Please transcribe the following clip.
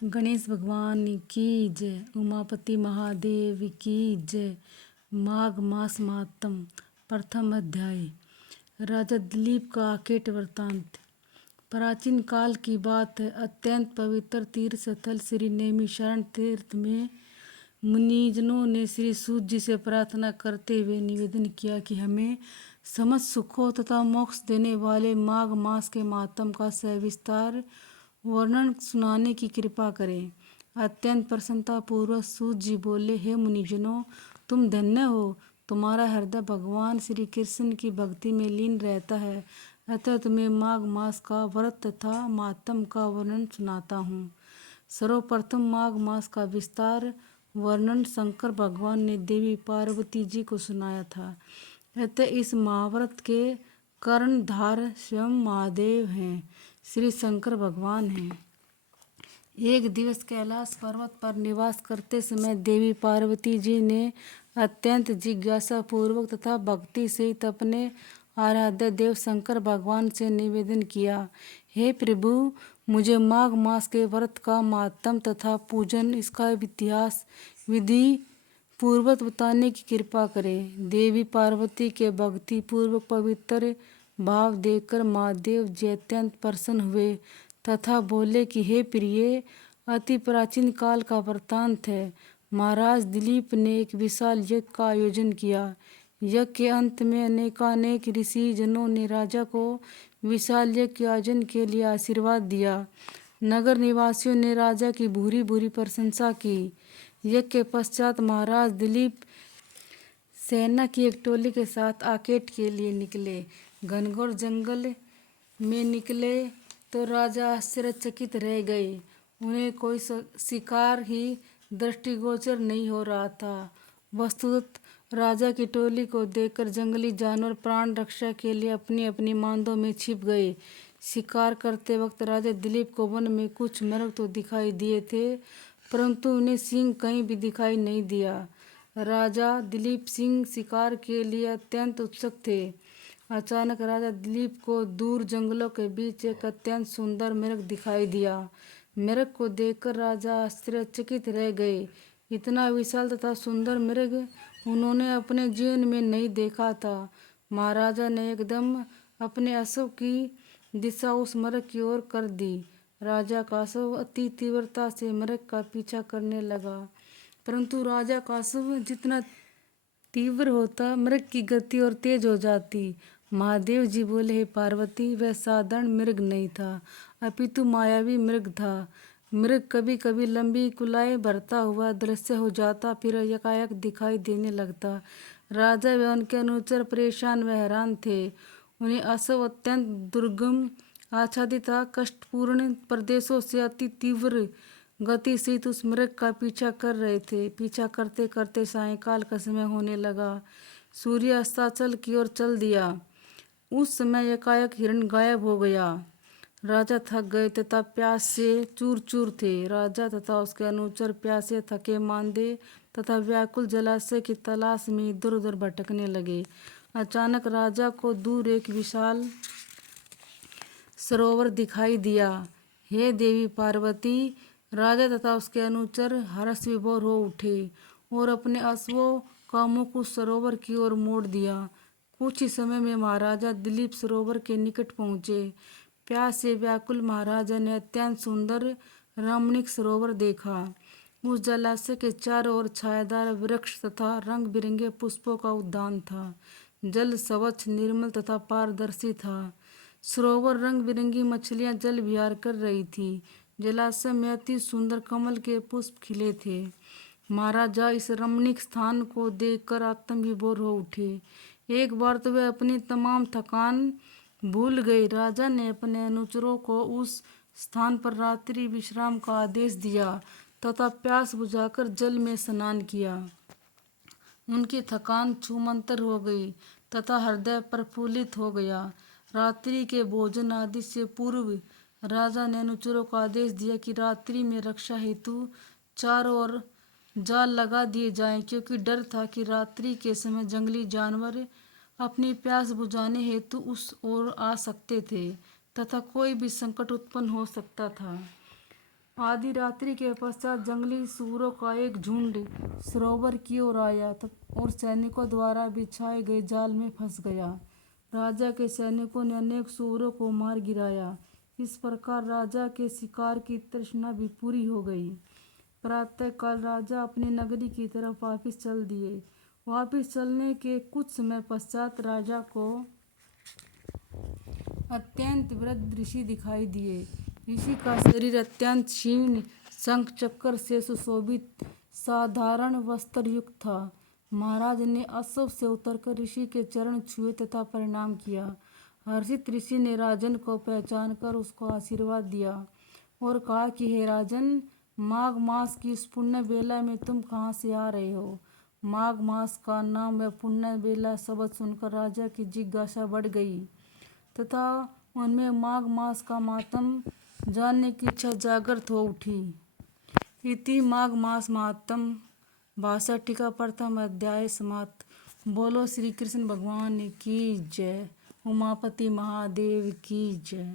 गणेश भगवान की जय। उमापति महादेव की जय। माघ मास महात्म। प्रथम अध्याय। राजा दिलीप का आकेट वृत्तांत। प्राचीन काल की बात है। अत्यंत पवित्र तीर्थ स्थल श्री नैमिषारण्य तीर्थ में मुनिजनों ने श्री सूत जी से प्रार्थना करते हुए निवेदन किया कि हमें समस्त सुखों तथा मोक्ष देने वाले माघ मास के महात्म का सविस्तार वर्णन सुनाने की कृपा करें। अत्यंत प्रसन्नता पूर्वक सूत जी बोले, हे मुनिजनों, तुम धन्य हो। तुम्हारा हृदय भगवान श्री कृष्ण की भक्ति में लीन रहता है, अतः तुम्हें माघ मास का व्रत तथा महात्म का वर्णन सुनाता हूँ। सर्वप्रथम माघ मास का विस्तार वर्णन शंकर भगवान ने देवी पार्वती जी को सुनाया था। अतः इस महाव्रत के कर्णधार स्वयं महादेव हैं, श्री शंकर भगवान हैं। एक दिवस कैलाश पर्वत पर निवास करते समय देवी पार्वती जी ने अत्यंत जिज्ञासा पूर्वक तथा भक्ति सहित अपने आराध्य देव शंकर भगवान से निवेदन किया, हे प्रभु, मुझे माघ मास के व्रत का महात्म तथा पूजन, इसका इतिहास विधि पूर्वक बताने की कृपा करें। देवी पार्वती के भक्ति पूर्वक पवित्र भाव देखकर महादेव जी अत्यंत प्रसन्न हुए तथा बोले कि हे प्रिय, अति प्राचीन काल का वृत्तांत है। महाराज दिलीप ने एक विशाल यज्ञ का आयोजन किया। यज्ञ के अंत में अनेकानेक ऋषि जनों ने राजा को विशाल यज्ञ के आयोजन के लिए आशीर्वाद दिया। नगर निवासियों ने राजा की भूरी भूरी प्रशंसा की। यज्ञ के पश्चात महाराज दिलीप सेना की एक टोली के साथ आकेट के लिए निकले। घनघोर जंगल में निकले तो राजा आश्चर्यचकित रह गए। उन्हें कोई शिकार ही दृष्टिगोचर नहीं हो रहा था। वस्तुतः राजा की टोली को देखकर जंगली जानवर प्राण रक्षा के लिए अपनी अपनी मांदों में छिप गए। शिकार करते वक्त राजा दिलीप को वन में कुछ मृग तो दिखाई दिए थे, परंतु उन्हें सिंह कहीं भी दिखाई नहीं दिया। राजा दिलीप सिंह शिकार के लिए अत्यंत उत्सुक थे। अचानक राजा दिलीप को दूर जंगलों के बीच एक अत्यंत सुंदर मृग दिखाई दिया। मृग को देखकर राजा आश्चर्यचकित रह गए। इतना विशाल तथा सुंदर मृग उन्होंने अपने जीवन में नहीं देखा था। महाराजा ने एकदम अपने अश्व की दिशा उस मृग की ओर कर दी। राजा का अश्व अति तीव्रता से मृग का पीछा करने लगा, परंतु राजा का अश्व जितना तीव्र होता, मृग की गति और तेज हो जाती। महादेव जी बोले, हे पार्वती, वह साधारण मृग नहीं था, अपितु मायावी मृग था। मृग कभी कभी लंबी कुलाएं भरता हुआ दृश्य हो जाता, फिर एकाएक दिखाई देने लगता। राजा व उनके अनुचर परेशान व हैरान थे। उन्हें अश्व अत्यंत दुर्गम, आच्छादित तथा कष्टपूर्ण प्रदेशों से अति तीव्र गति से उस मृग का पीछा कर रहे थे। पीछा करते करते सायंकाल का समय होने लगा। सूर्य अस्ताचल की ओर चल दिया। उस समय एकाएक हिरण गायब हो गया। राजा थक गए तथा प्यास से चूर चूर थे। राजा तथा उसके अनुचर प्यासे, थके मांदे तथा व्याकुल जलाशय की तलाश में इधर उधर भटकने लगे। अचानक राजा को दूर एक विशाल सरोवर दिखाई दिया। हे देवी पार्वती, राजा तथा उसके अनुचर हर्ष विभोर हो उठे और अपने अश्वों का मुख उस सरोवर की ओर मोड़ दिया। कुछ ही समय में महाराजा दिलीप सरोवर के निकट पहुंचे। प्यास से व्याकुल महाराजा ने अत्यंत सुंदर रमणीक सरोवर देखा। उस जलाशय के चारों ओर छायादार वृक्ष तथा रंग बिरंगे पुष्पों का उद्यान था। जल स्वच्छ, निर्मल तथा पारदर्शी था। सरोवर रंग बिरंगी मछलियां जल विहार कर रही थी। जलाशय में अति सुंदर कमल के पुष्प खिले थे। महाराजा इस रमणीक स्थान को देखकर आत्मविभोर हो उठे। एक बार तो वे अपनी तमाम थकान भूल गए। राजा ने अपने अनुचरों को उस स्थान पर रात्रि विश्राम का आदेश दिया तथा प्यास बुझाकर जल में स्नान किया। उनकी थकान छूमंतर हो गई तथा हृदय प्रफुल्लित हो गया। रात्रि के भोजन आदि से पूर्व राजा ने अनुचरों को आदेश दिया कि रात्रि में रक्षा हेतु चारों ओर जाल लगा दिए जाएं, क्योंकि डर था कि रात्रि के समय जंगली जानवर अपनी प्यास बुझाने हेतु उस ओर आ सकते थे तथा कोई भी संकट उत्पन्न हो सकता था। आधी रात्रि के पश्चात जंगली सूरों का एक झुंड सरोवर की ओर आया और सैनिकों द्वारा बिछाए गए जाल में फंस गया। राजा के सैनिकों ने अनेक सूरों को मार गिराया। इस प्रकार राजा के शिकार की तृष्णा भी पूरी हो गई। प्रातःकाल राजा अपनी नगरी की तरफ वापस चल दिए। वापस चलने के कुछ समय पश्चात राजा को अत्यंत वृद्ध ऋषि दिखाई दिए। ऋषि का शरीर अत्यंत क्षीण, शंख चक्र से सुशोभित साधारण वस्त्र युक्त था। महाराज ने अश्व से उतरकर ऋषि के चरण छुए तथा प्रणाम किया। हर्षित ऋषि ने राजन को पहचानकर उसको आशीर्वाद दिया और कहा कि हे राजन, माघ मास की इस पुण्य बेला में तुम कहाँ से आ रहे हो? माघ मास का नाम व पुण्य बेला शब्द सुनकर राजा की जिज्ञासा बढ़ गई तथा उनमें माघ मास का मातम जानने की इच्छा जागृत हो उठी। इति माघ मास महात्म 62 टीका प्रथम अध्याय समाप्त। बोलो श्री कृष्ण भगवान की जय। उमापति महादेव की जय।